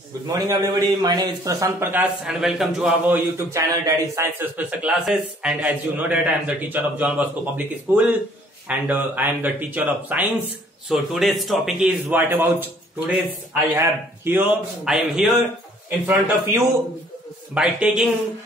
Good morning, everybody. My name is Prashant Prakash, and welcome to our YouTube channel, Daddy Science Special Classes. And as you know that I am the teacher of John Bosco Public School, and I am the teacher of science. So today's topic is what about today's I am here in front of you by taking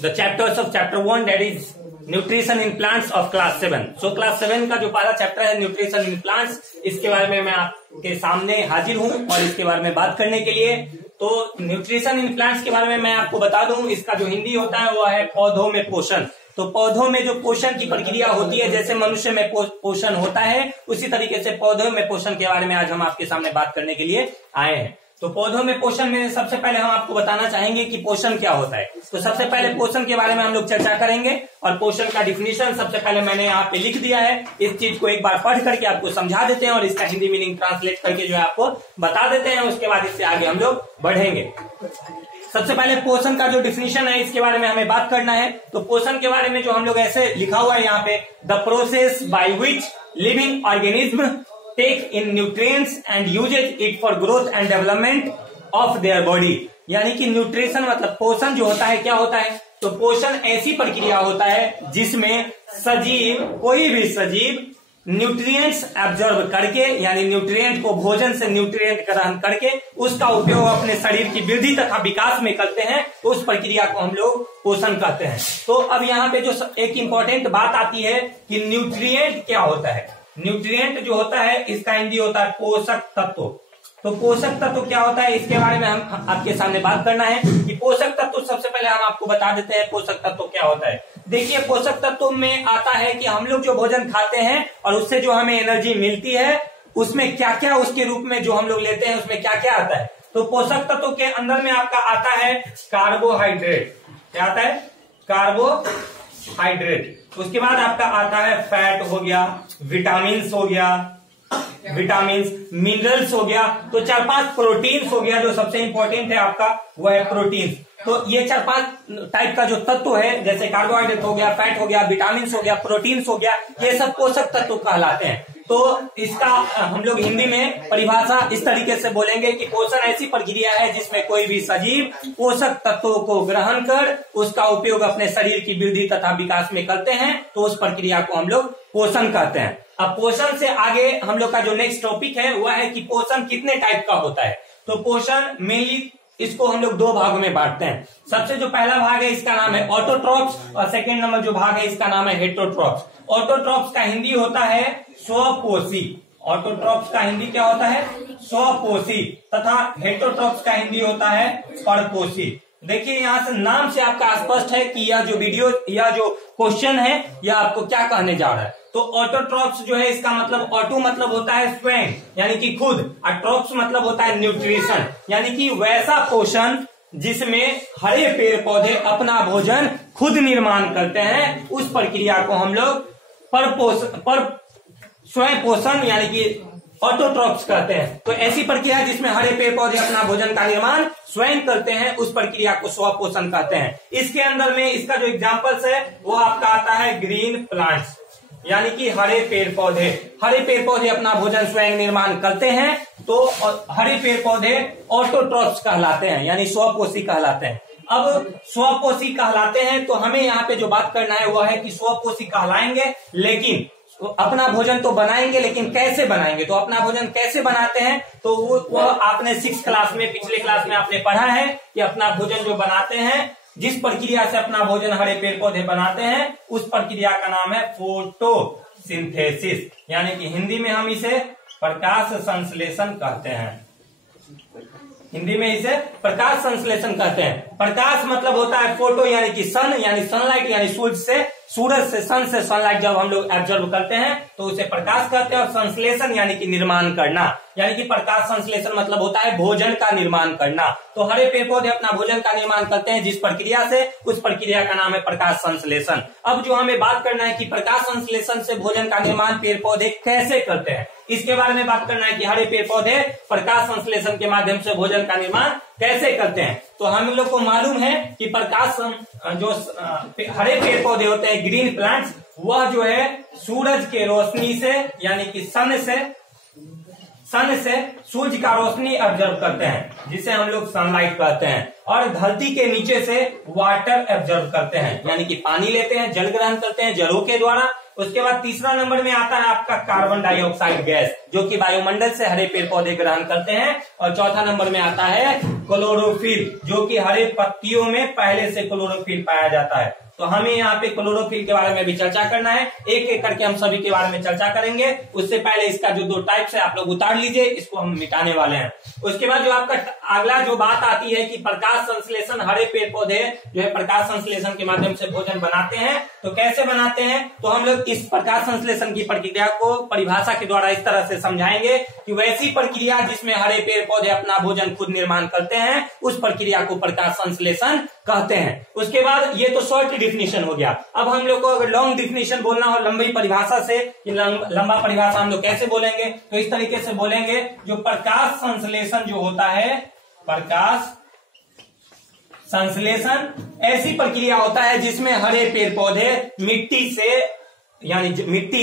the chapters of chapter 1, that is nutrition in plants of class 7। So class 7 का जो पहला chapter है nutrition in plants, इसके बारे में मैं आपके सामने हाजिर हूं और इसके बारे में बात करने के लिए। तो न्यूट्रिशन इन प्लांट्स के बारे में मैं आपको बता दूं, इसका जो हिंदी होता है वो है पौधों में पोषण। तो पौधों में जो पोषण की प्रक्रिया होती है, जैसे मनुष्य में पोषण होता है, उसी तरीके से पौधों में पोषण के बारे में आज हम आपके सामने बात करने के लिए आए हैं। तो पौधों में पोषण में सबसे पहले हम आपको बताना चाहेंगे कि पोषण क्या होता है। तो सबसे पहले पोषण के बारे में हम लोग चर्चा करेंगे और पोषण का डिफिनीशन सबसे पहले मैंने यहाँ पे लिख दिया है। इस चीज को एक बार पढ़ करके आपको समझा देते हैं और इसका हिंदी मीनिंग ट्रांसलेट करके जो है आपको बता देते हैं। उसके बाद इससे आगे हम लोग बढ़ेंगे। सबसे पहले पोषण का जो डिफिनीशन है, इसके बारे में हमें बात करना है। तो पोषण के बारे में जो हम लोग ऐसे लिखा हुआ है यहाँ पे, the process by which living organism take in nutrients and uses it for growth and development of their body. यानी कि न्यूट्रिशन मतलब पोषण जो होता है, क्या होता है? तो पोषण ऐसी प्रक्रिया होता है जिसमें सजीव, कोई भी सजीव न्यूट्रिएंट्स एब्जॉर्ब करके, यानी न्यूट्रिएंट को भोजन से न्यूट्रिएंट ग्रहण करके उसका उपयोग अपने शरीर की वृद्धि तथा विकास में करते हैं। तो उस प्रक्रिया को हम लोग पोषण कहते हैं। तो अब यहाँ पे जो एक इंपॉर्टेंट बात आती है कि न्यूट्रिएंट क्या होता है। न्यूट्रिएंट जो होता है इसका हिंदी होता है पोषक तत्व। तो पोषक तत्व क्या होता है, इसके बारे में हम आपके सामने बात करना है कि पोषक तत्व सबसे पहले हम आपको बता देते हैं पोषक तत्व क्या होता है। देखिए, पोषक तत्व में आता है कि हम लोग जो भोजन खाते हैं और उससे जो हमें एनर्जी मिलती है, उसमें क्या क्या उसके रूप में जो हम लोग लेते हैं उसमें क्या क्या आता है। तो पोषक तत्व के अंदर में आपका आता है कार्बोहाइड्रेट। क्या आता है? कार्बोहाइड्रेट। उसके बाद आपका आता है फैट हो गया, विटामिन्स हो गया, मिनरल्स हो गया। तो 4-5 प्रोटीन्स हो गया। जो सबसे इंपॉर्टेंट है आपका वो है प्रोटीन्स। तो ये 4-5 टाइप का जो तत्व है, जैसे कार्बोहाइड्रेट हो गया, फैट हो गया, विटामिन्स हो गया, प्रोटीन्स हो गया, ये सब पोषक तत्व कहलाते हैं। तो इसका हम लोग हिंदी में परिभाषा इस तरीके से बोलेंगे कि पोषण ऐसी प्रक्रिया है जिसमें कोई भी सजीव पोषक तत्वों को ग्रहण कर उसका उपयोग अपने शरीर की वृद्धि तथा विकास में करते हैं। तो उस प्रक्रिया को हम लोग पोषण कहते हैं। अब पोषण से आगे हम लोग का जो नेक्स्ट टॉपिक है वह है कि पोषण कितने टाइप का होता है। तो पोषण मेनली इसको हम लोग 2 भागों में बांटते हैं। सबसे जो पहला भाग है इसका नाम है ऑटोट्रॉप्स और सेकेंड नंबर जो भाग है इसका नाम है हेटेरोट्रॉप्स। ऑटोट्रॉप्स का हिंदी होता है स्वपोषी। ऑटोट्रॉप्स का हिंदी क्या होता है? स्वपोषी। तथा हेटेरोट्रॉप्स का हिंदी होता है परपोषी। देखिए, यहाँ से नाम से आपका स्पष्ट है कि यह जो वीडियो या जो क्वेश्चन है यह आपको क्या कहने जा रहा है। तो ऑटोट्रॉप्स जो है, इसका मतलब ऑटो मतलब होता है स्वयं, यानी कि खुद, और ट्रॉप्स मतलब होता है न्यूट्रिशन, यानी कि वैसा पोषण जिसमें हरे पेड़ पौधे अपना भोजन खुद निर्माण करते हैं। उस प्रक्रिया को हम लोग स्वयं पोषण यानी कि ऑटोट्रॉप्स कहते हैं। तो ऐसी प्रक्रिया जिसमें हरे पेड़ पौधे अपना भोजन का निर्माण स्वयं करते हैं, उस प्रक्रिया को स्वपोषण कहते हैं। इसके अंदर में इसका जो एग्जांपल्स है वो आपका आता है ग्रीन प्लांट्स, यानी कि हरे पेड़ पौधे। हरे पेड़ पौधे अपना भोजन स्वयं निर्माण करते हैं, तो हरे पेड़ पौधे ऑटोट्रॉप्स कहलाते हैं, यानी स्वपोषी कहलाते हैं। अब स्वपोषी कहलाते हैं तो हमें यहाँ पे जो बात करना है वो है कि स्वपोषी कहलाएंगे, लेकिन अपना भोजन तो बनाएंगे, लेकिन कैसे बनाएंगे? तो अपना भोजन कैसे बनाते हैं तो वो आपने 6th क्लास में, पिछले क्लास में आपने पढ़ा है कि अपना भोजन जो बनाते हैं, जिस प्रक्रिया से अपना भोजन हरे पेड़ पौधे बनाते हैं, उस प्रक्रिया का नाम है फोटोसिंथेसिस, यानी कि हिंदी में हम इसे प्रकाश संश्लेषण कहते हैं। हिंदी में इसे प्रकाश संश्लेषण कहते हैं। प्रकाश मतलब होता है फोटो, यानी कि सन, यानी सनलाइट, यानी सूरज से सन से सनलाइट जब हम लोग एब्जॉर्ब करते हैं तो उसे प्रकाश कहते हैं। और संश्लेषण यानी कि निर्माण करना, यानी कि प्रकाश संश्लेषण मतलब होता है भोजन का निर्माण करना। तो हरे पेड़ पौधे अपना भोजन का निर्माण करते हैं जिस प्रक्रिया से, उस प्रक्रिया का नाम है प्रकाश संश्लेषण। अब जो हमें बात करना है कि प्रकाश संश्लेषण से भोजन का निर्माण पेड़ पौधे कैसे करते हैं, इसके बारे में बात करना है कि हरे पेड़ पौधे प्रकाश संश्लेषण के माध्यम से भोजन का निर्माण कैसे करते हैं। तो हम लोग को मालूम है कि प्रकाश जो हरे पेड़ पौधे होते हैं, ग्रीन प्लांट्स, वह जो है सूरज के रोशनी से, यानी कि सन से सन से सूर्य का रोशनी ऑब्जर्व करते हैं जिसे हम लोग सनलाइट कहते हैं, और धरती के नीचे से वाटर ऑब्जर्व करते हैं यानी कि पानी लेते हैं, जल ग्रहण करते हैं जलों के द्वारा। उसके बाद तीसरा नंबर में आता है आपका कार्बन डाइऑक्साइड गैस, जो कि वायुमंडल से हरे पेड़ पौधे ग्रहण करते हैं। और चौथा नंबर में आता है क्लोरोफिल, जो कि हरे पत्तियों में पहले से क्लोरोफिल पाया जाता है। तो हमें यहाँ पे क्लोरोफिल के बारे में भी चर्चा करना है, एक एक करके हम सभी के बारे में चर्चा करेंगे। उससे पहले इसका जो 2 टाइप्स है आप लोग उतार लीजिए, इसको हम मिटाने वाले हैं। उसके बाद जो आपका अगला जो बात आती है कि प्रकाश संश्लेषण, हरे पेड़ पौधे जो है प्रकाश संश्लेषण के माध्यम से भोजन बनाते हैं। तो कैसे बनाते हैं, तो हम लोग इस प्रकाश संश्लेषण की प्रक्रिया को परिभाषा के द्वारा इस तरह से समझाएंगे कि वैसी प्रक्रिया जिसमें हरे पेड़ पौधे अपना भोजन खुद निर्माण करते हैं, उस प्रक्रिया को प्रकाश संश्लेषण कहते हैं। उसके बाद ये तो शॉर्ट डिफिनीशन हो गया। अब हम लोग को अगर लॉन्ग डिफिनीशन बोलना हो लंबी परिभाषा से, लंबा परिभाषा हम लोग कैसे बोलेंगे, तो इस तरीके से बोलेंगे, जो प्रकाश संश्लेषण जो होता है, प्रकाश संश्लेषण ऐसी प्रक्रिया होता है जिसमें हरे पेड़ पौधे मिट्टी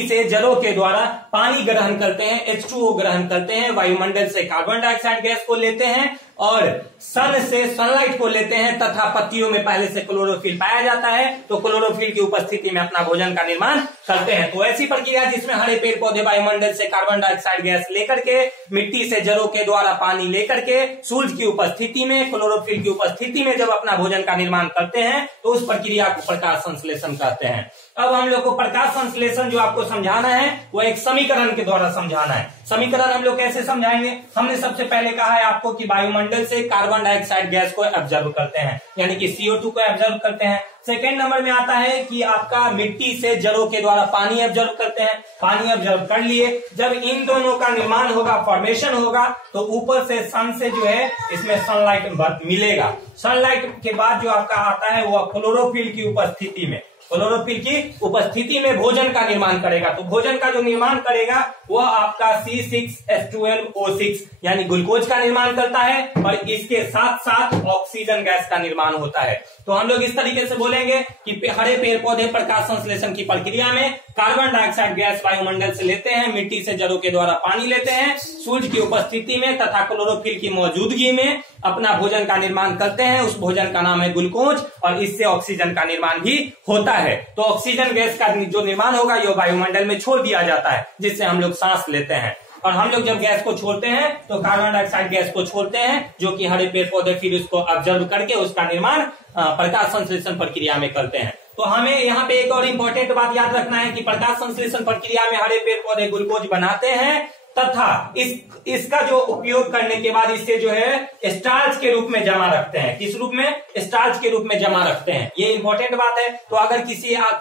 से जलों के द्वारा पानी ग्रहण करते हैं, H2O ग्रहण करते हैं, वायुमंडल से कार्बन डाइऑक्साइड गैस को लेते हैं और सन से सनलाइट को लेते हैं, तथा पत्तियों में पहले से क्लोरोफिल पाया जाता है, तो क्लोरोफिल की उपस्थिति में अपना भोजन का निर्माण करते हैं। तो ऐसी प्रक्रिया जिसमें हरे पेड़ पौधे वायुमंडल से कार्बन डाइऑक्साइड गैस लेकर के, मिट्टी से जलों के द्वारा पानी लेकर के, सूर्य की उपस्थिति में, क्लोरोफिल की उपस्थिति में जब अपना भोजन का निर्माण करते हैं, तो उस प्रक्रिया को प्रकाश संश्लेषण कहते हैं। अब हम लोग को प्रकाश संश्लेषण जो आपको समझाना है वो एक समीकरण के द्वारा समझाना है। समीकरण हम लोग कैसे समझाएंगे, हमने सबसे पहले कहा है आपको कि वायुमंडल से कार्बन डाइऑक्साइड गैस को ऑब्जर्व करते हैं यानी कि CO2 को ऑब्जर्व करते हैं। सेकेंड नंबर में आता है कि आपका मिट्टी से जलों के द्वारा पानी ऑब्जर्व करते हैं, पानी ऑब्जर्व कर लिए। जब इन दोनों का निर्माण होगा, फॉर्मेशन होगा, तो ऊपर से सन से जो है इसमें सनलाइट मिलेगा। सनलाइट के बाद जो आपका आता है वह क्लोरोफिल की उपस्थिति में, क्लोरोफिल की उपस्थिति में भोजन का निर्माण करेगा। तो भोजन का जो निर्माण करेगा वह आपका C6H12O6 यानी ग्लूकोज का निर्माण करता है, और इसके साथ साथ ऑक्सीजन गैस का निर्माण होता है। तो हम लोग इस तरीके से बोलेंगे कि हरे पेड़ पौधे प्रकाश संश्लेषण की प्रक्रिया में कार्बन डाइऑक्साइड गैस वायुमंडल से लेते हैं, मिट्टी से जलों के द्वारा पानी लेते हैं, सूर्य की उपस्थिति में तथा क्लोरोफिल की मौजूदगी में अपना भोजन का निर्माण करते हैं। उस भोजन का नाम है ग्लूकोज, और इससे ऑक्सीजन का निर्माण भी होता है। तो ऑक्सीजन गैस का जो निर्माण होगा ये वायुमंडल में छोड़ दिया जाता है, जिससे हम लोग सांस लेते हैं। और हम लोग जब गैस को छोड़ते हैं तो कार्बन डाइऑक्साइड गैस को छोड़ते हैं, जो कि हरे पेड़ पौधे फिर उसको ऑब्जर्व करके उसका निर्माण प्रकाश संश्लेषण प्रक्रिया में करते हैं। तो हमें यहाँ पे एक और इम्पोर्टेंट बात याद रखना है कि प्रकाश संश्लेषण प्रक्रिया में हरे पेड़ पौधे ग्लूकोज बनाते हैं, तथा इसका जो उपयोग करने के बाद इसे जो है स्टार्च के रूप में जमा रखते हैं। किस रूप में, स्टार्च के रूप में जमा रखते हैं। ये इंपॉर्टेंट बात है। तो अगर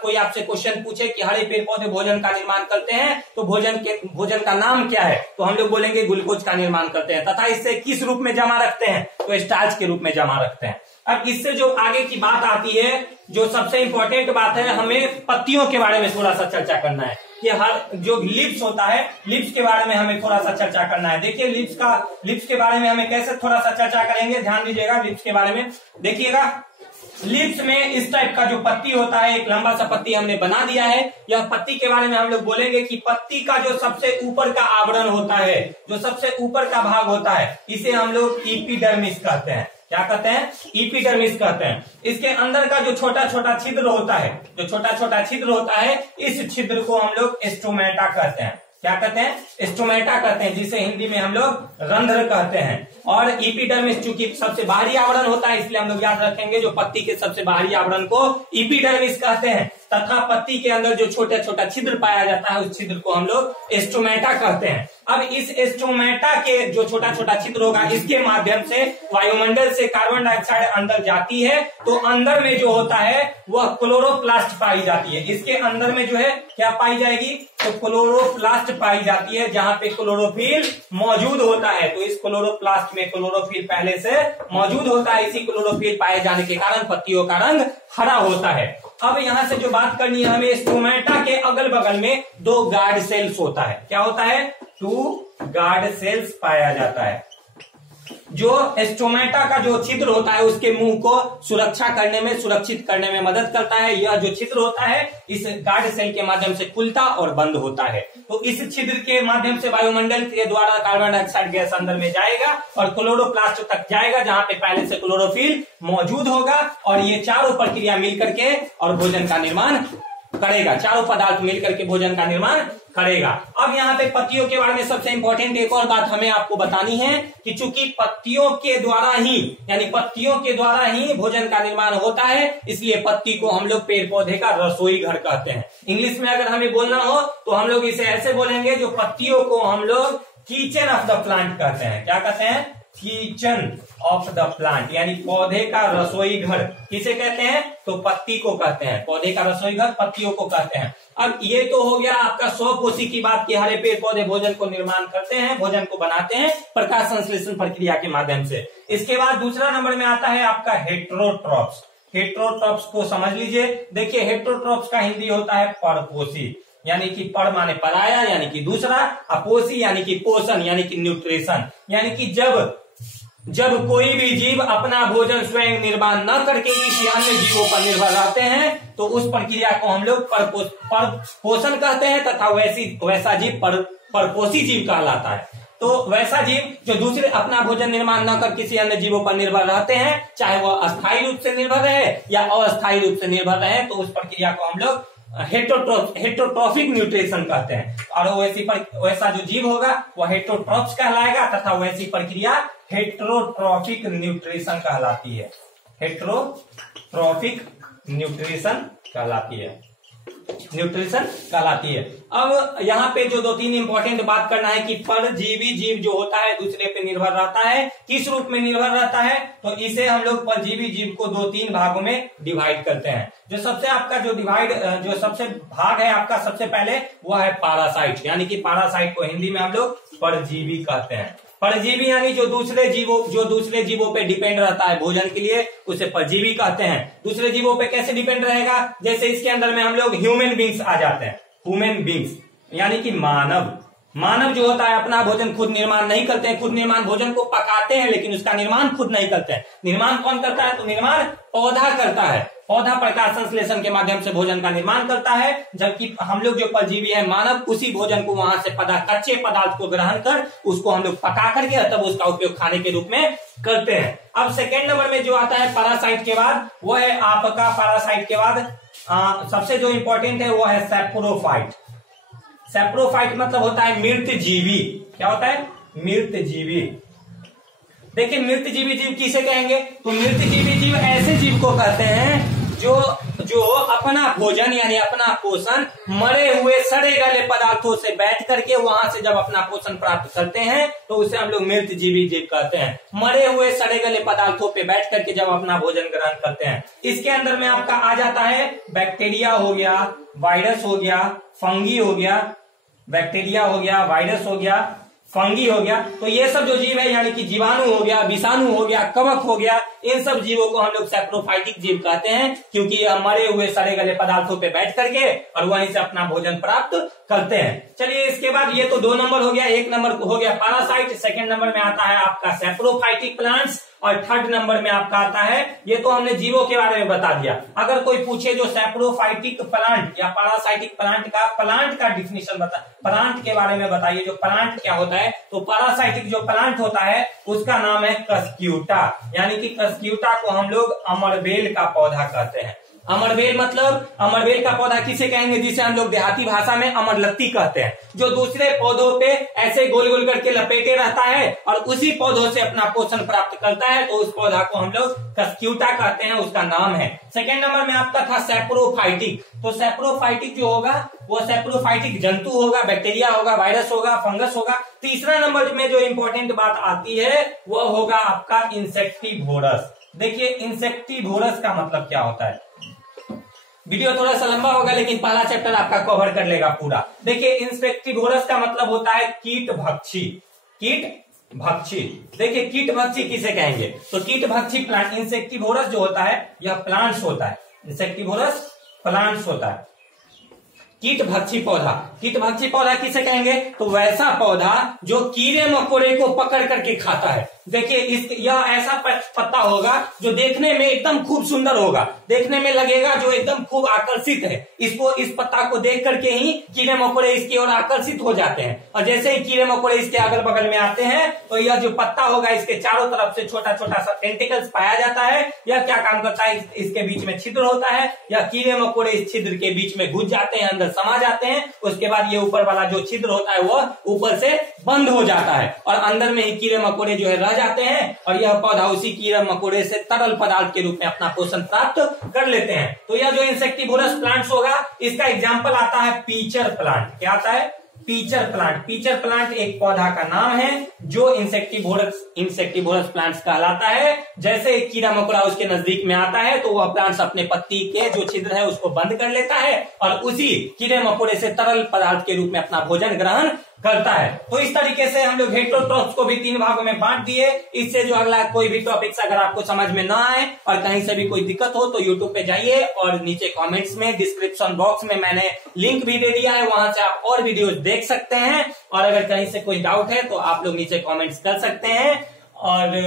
कोई आपसे क्वेश्चन पूछे कि हरे पेड़ पौधे भोजन का निर्माण करते हैं, तो भोजन का नाम क्या है, तो हम लोग बोलेंगे ग्लूकोज का निर्माण करते हैं, तथा इसे किस रूप में जमा रखते हैं, तो स्टार्च के रूप में जमा रखते हैं। अब इससे जो आगे की बात आती है, जो सबसे इंपॉर्टेंट बात है, हमें पत्तियों के बारे में थोड़ा सा चर्चा करना है कि हर जो लिप्स होता है, लिप्स के बारे में हमें थोड़ा सा चर्चा करना है। देखिए लिप्स के बारे में हमें कैसे थोड़ा सा चर्चा करेंगे, ध्यान दीजिएगा। लिप्स के बारे में देखिएगा, लिप्स में इस टाइप का जो पत्ती होता है, एक लंबा सा पत्ती हमने बना दिया है। यह पत्ती के बारे में हम लोग बोलेंगे कि पत्ती का जो सबसे ऊपर का आवरण होता है, जो सबसे ऊपर का भाग होता है, इसे हम लोग एपिडर्मिस कहते हैं। क्या कहते हैं, एपिडर्मिस कहते हैं। इसके अंदर का जो छोटा छोटा छिद्र होता है, जो छोटा छोटा छिद्र होता है, इस छिद्र को हम लोग स्टोमेटा कहते हैं। क्या कहते हैं, स्टोमेटा कहते हैं, जिसे हिंदी में हम लोग रंध्र कहते हैं। और एपिडर्मिस चूंकि सबसे बाहरी आवरण होता है, इसलिए हम लोग याद रखेंगे जो पत्ती के सबसे बाहरी आवरण को एपिडर्मिस कहते हैं, तथा पत्ती के अंदर जो छोटा छोटा छिद्र पाया जाता है, उस छिद्र को हम लोग स्टोमेटा कहते हैं। अब इस स्टोमेटा के जो छोटा छोटा छिद्र होगा, इसके माध्यम से वायुमंडल से कार्बन डाइऑक्साइड अंदर जाती है, तो अंदर में जो होता है वह क्लोरोप्लास्ट पाई जाती है। इसके अंदर में जो है क्या पाई जाएगी, तो क्लोरोप्लास्ट पाई जाती है, जहां पे क्लोरोफिल मौजूद होता है। तो इस क्लोरोप्लास्ट में क्लोरोफिल पहले से मौजूद होता है। इसी क्लोरोफिल पाए जाने के कारण पत्तियों का रंग हरा होता है। अब यहां से जो बात करनी है हमें, स्टोमेटा के अगल बगल में 2 गार्ड सेल्स होता है। क्या होता है, 2 गार्ड सेल्स पाया जाता है। जो स्टोमेटा का जो छिद्र होता है उसके मुंह को सुरक्षित करने में मदद करता है। यह जो छिद्र होता है इस गार्ड सेल के माध्यम से खुलता और बंद होता है। तो इस छिद्र के माध्यम से वायुमंडल के द्वारा कार्बन डाइऑक्साइड गैस अंदर में जाएगा और क्लोरोप्लास्ट तक जाएगा, जहां पे पहले से क्लोरोफिल मौजूद होगा, और ये चारों प्रक्रिया मिलकर के और भोजन का निर्माण करेगा। चारों पदार्थ मिलकर के भोजन का निर्माण करेगा। अब यहाँ पे पत्तियों के बारे में सबसे इंपॉर्टेंट एक और बात हमें आपको बतानी है कि चूंकि पत्तियों के द्वारा ही भोजन का निर्माण होता है, इसलिए पत्ती को हम लोग पेड़ पौधे का रसोई घर कहते हैं। इंग्लिश में अगर हमें बोलना हो तो हम लोग इसे ऐसे बोलेंगे, जो पत्तियों को हम लोग किचन ऑफ द प्लांट कहते हैं। क्या कहते हैं? किचन ऑफ द प्लांट, यानी पौधे का रसोई घर किसे कहते हैं? तो पत्ती को कहते हैं। पौधे का रसोई घर पत्तियों को कहते हैं। अब ये तो हो गया आपका स्वपोषी की बात कि हरे पेड़ पौधे भोजन को निर्माण करते हैं, भोजन को बनाते हैं प्रकाश संश्लेषण प्रक्रिया के माध्यम से। इसके बाद दूसरा नंबर में आता है आपका हेट्रोट्रॉप्स। हेट्रोट्रॉप्स को समझ लीजिए। देखिए, हेट्रोट्रॉप्स का हिंदी होता है परपोषी, यानी कि पर माने पराया, यानी कि दूसरा, अपोषी यानी कि पोषण, यानी कि न्यूट्रिशन, यानी कि जब कोई भी जीव अपना भोजन स्वयं निर्माण न करके किसी अन्य जीवों पर निर्भर रहते हैं तो उस प्रक्रिया को हम लोग परपोषण कहते हैं, तथा वैसा जीव परपोषी जीव कहलाता है। तो वैसा जीव जो दूसरे अपना भोजन निर्माण न कर किसी अन्य जीवों पर निर्भर रहते हैं, चाहे वह अस्थायी रूप से निर्भर रहे या अस्थायी रूप से निर्भर रहे, तो उस प्रक्रिया को हम लोग हेट्रोट्रॉफिक न्यूट्रिशन कहते हैं। और वैसा जो जीव होगा वह हेट्रोट्रॉप्स कहलाएगा, तथा वैसी प्रक्रिया हेट्रोट्रॉफिक न्यूट्रिशन कहलाती है। हेट्रोट्रॉफिक न्यूट्रिशन कहलाती है। अब यहाँ पे जो 2-3 इंपॉर्टेंट बात करना है कि परजीवी जीव जो होता है दूसरे पे निर्भर रहता है। किस रूप में निर्भर रहता है? तो इसे हम लोग परजीवी जीव को 2-3 भागों में डिवाइड करते हैं। जो सबसे भाग है आपका सबसे पहले वह है पैरासाइट, यानी कि पैरासाइट को हिंदी में हम लोग परजीवी कहते हैं। परजीवी यानी जो दूसरे जीवों पे डिपेंड रहता है भोजन के लिए, उसे परजीवी कहते हैं। दूसरे जीवों पे कैसे डिपेंड रहेगा? जैसे इसके अंदर में हम लोग ह्यूमन बींग्स आ जाते हैं। ह्यूमन बींग्स यानी कि मानव जो होता है अपना भोजन खुद निर्माण नहीं करते हैं। खुद निर्माण भोजन को पकाते हैं लेकिन उसका निर्माण खुद नहीं करते हैं। निर्माण कौन करता है? तो निर्माण पौधा करता है। पौधा प्रकाश संश्लेषण के माध्यम से भोजन का निर्माण करता है, जबकि हम लोग जो परजीवी है मानव, उसी भोजन को वहां से कच्चे पदार्थ को ग्रहण कर उसको हम लोग पका करके तब उसका उपयोग खाने के रूप में करते हैं। अब सेकेंड नंबर में जो आता है पैरासाइट के बाद, वो है आपका पैरासाइट के बाद सबसे जो इंपॉर्टेंट है वो है सैप्रोफाइट। सैप्रोफाइट मतलब होता है मृत जीवी। क्या होता है? मृत जीवी। देखिए, मृत जीवी जीव किसे कहेंगे? तो मृत जीवी जीव ऐसे जीव को कहते हैं जो अपना भोजन यानी अपना पोषण मरे हुए सड़े गले पदार्थों से बैठ करके वहां से जब अपना पोषण प्राप्त करते हैं तो उसे हम लोग मृत जीवी जीव कहते हैं। मरे हुए सड़े गले पदार्थों पे बैठ करके जब अपना भोजन ग्रहण करते हैं। इसके अंदर में आपका आ जाता है बैक्टीरिया हो गया, वायरस हो गया, फंगी हो गया, बैक्टीरिया हो गया, वायरस हो गया, फंगी हो गया। तो ये सब जो जीव है यानी कि जीवाणु हो गया, विषाणु हो गया, कवक हो गया, इन सब जीवों को हम लोग सैप्रोफाइटिक जीव कहते हैं, क्योंकि ये मरे हुए सड़े गले पदार्थों पे बैठ करके और वहीं से अपना भोजन प्राप्त करते हैं। चलिए, इसके बाद ये तो 2 नंबर हो गया। 1 नंबर हो गया पैरासाइट, सेकंड नंबर में आता है आपका सैप्रोफाइटिक प्लांट्स, और थर्ड नंबर में आपका आता है, ये तो हमने जीवों के बारे में बता दिया। अगर कोई पूछे जो सैप्रोफाइटिक प्लांट या पैरासाइटिक प्लांट का डिफिनेशन बता, प्लांट के बारे में बताइए, जो प्लांट क्या होता है? तो पैरासाइटिक जो प्लांट होता है उसका नाम है कस्क्यूटा, यानी कि कस्क्यूटा को हम लोग अमरबेल का पौधा कहते हैं। अमरबेल का पौधा किसे कहेंगे? जिसे हम लोग देहाती भाषा में अमरलत्ती कहते हैं, जो दूसरे पौधों पे ऐसे गोल गोल करके लपेटे रहता है और उसी पौधों से अपना पोषण प्राप्त करता है, तो उस पौधा को हम लोग कस्क्यूटा कहते हैं, उसका नाम है। सेकेंड नंबर में आपका था सैप्रोफाइटिक। तो सैप्रोफाइटिक जो होगा वो सैप्रोफाइटिक जंतु होगा, बैक्टीरिया होगा, वायरस होगा, फंगस होगा। तीसरा नंबर में जो इंपॉर्टेंट बात आती है वो होगा आपका इंसेक्टिवोरस। देखिए, इंसेक्टिवोरस का मतलब क्या होता है? वीडियो थोड़ा सा लंबा होगा लेकिन पहला चैप्टर आपका कवर कर लेगा पूरा। देखिए, इंसेक्टिवोरस का मतलब होता है कीट भक्षी। देखिए, कीट भक्षी किसे कहेंगे? तो कीट भक्षी प्लांट। इंसेक्टिवोरस जो होता है यह प्लांट्स होता है। इंसेक्टिवोरस प्लांट्स होता है। कीटभक्षी पौधा। कीटभक्षी पौधा किसे कहेंगे? तो वैसा पौधा जो कीड़े मकोड़े को पकड़ करके खाता है। देखिए यह ऐसा पत्ता होगा जो देखने में एकदम खूब सुंदर होगा, देखने में लगेगा जो एकदम खूब आकर्षित है। इस पत्ता को देख करके ही कीड़े मकोड़े इसकी ओर आकर्षित हो जाते हैं, और जैसे ही कीड़े मकोड़े इसके अगल बगल में आते हैं तो यह जो पत्ता होगा इसके चारों तरफ से छोटा छोटा सा टेंटिकल्स पाया जाता है। यह क्या काम करता है? इसके बीच में छिद्र होता है, या कीड़े मकोड़े इस छिद्र के बीच में घुस जाते हैं, अंदर समा जाते हैं। उसके बाद ये ऊपर वाला जो छिद्र होता है वह ऊपर से बंद हो जाता है, और अंदर में ही कीड़े मकोड़े जो है रह जाते हैं, और यह पौधा उसी कीड़े मकोड़े से तरल पदार्थ के रूप में अपना पोषण प्राप्त कर लेते हैं। तो यह जो इंसेक्टिवोरस प्लांट्स होगा, इसका एग्जाम्पल आता है पीचर प्लांट। क्या आता है? Pitcher plant. पीचर प्लांट एक पौधा का नाम है जो इंसेक्टिवोरस प्लांट्स कहलाता है। जैसे एक कीड़ा मकोड़ा उसके नजदीक में आता है तो वह प्लांट्स अपने पत्ती के जो छिद्र है उसको बंद कर लेता है, और उसी कीड़े मकोड़े से तरल पदार्थ के रूप में अपना भोजन ग्रहण करता है। तो इस तरीके से हम लोग हेटेरोट्रॉप्स को भी 3 भागों में बांट दिए। इससे जो अगला कोई भी टॉपिक्स अगर आपको समझ में ना आए और कहीं से भी कोई दिक्कत हो तो यूट्यूब पे जाइए, और नीचे कमेंट्स में डिस्क्रिप्शन बॉक्स में मैंने लिंक भी दे दिया है, वहां से आप और वीडियोस देख सकते हैं। और अगर कहीं से कोई डाउट है तो आप लोग नीचे कमेंट्स कर सकते हैं। और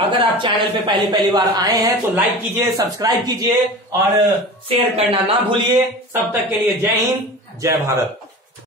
अगर आप चैनल पे पहली बार आए हैं तो लाइक कीजिए, सब्सक्राइब कीजिए और शेयर करना ना भूलिए। तब तक के लिए जय हिंद, जय भारत।